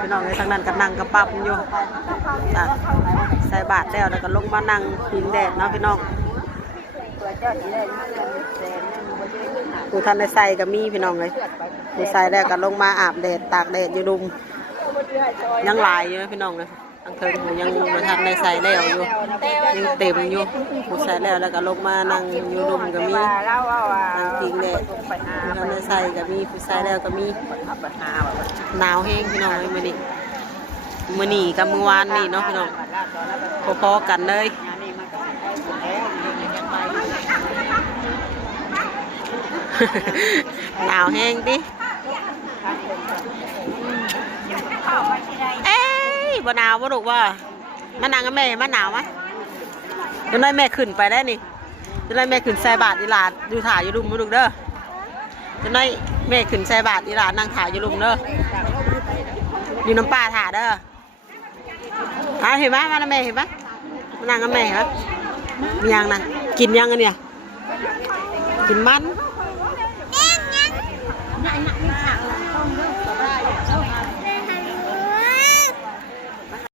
พี่น้องในทางนั้นก็นั่งกระปั๊บอยู่ใส่บาทแล้วก็ลงมานั่งพิงแดดเนาะพี่น้องผู้ท่านได้ใส่ก็มีพี่น้องเลยผู้ใส่แล้วก็ลงมาอาบแดดตากแดดอยู่ดุมยังหลายอยู่นะพี่น้องเลยทางเทิงผู้ยังผู้ท่านได้ใส่แล้วอยู่ยังเต็มอยู่ผู้ใส่แล้วก็ลงมานั่งอยู่ดุมก็มีนั่งพิงแดดผู้ท่านได้ใส่ก็มีผู้ใส่แล้วก็มีหนาวแห้งพี่น้องเลยมื้อนี้กับมื้อวานนี่เนาะพี่น้องพอๆกันเลยหนาวแห้งดิเอ้ยบ่หนาวบ่ลูกว่ามานั่งกับแม่มาหนาวมั้ยจนได้แม่ขึ้นไปได้นี่จนได้แม่ขึ้นใส่บาตรอีหลานอยู่ถ่ายอยู่รุมบ่ลูกเด้อจนได้แม่ขึ้นใส่บาตรอีหลานนั่งถ่ายอยู่รุมเด้ออยู่น้ำป้าถ่าเด้อเห็นไหมมาแล้วแม่เห็นไหมมานั่งกับแม่เหรอมียังนะกินยังกันเนี่ยกินมัน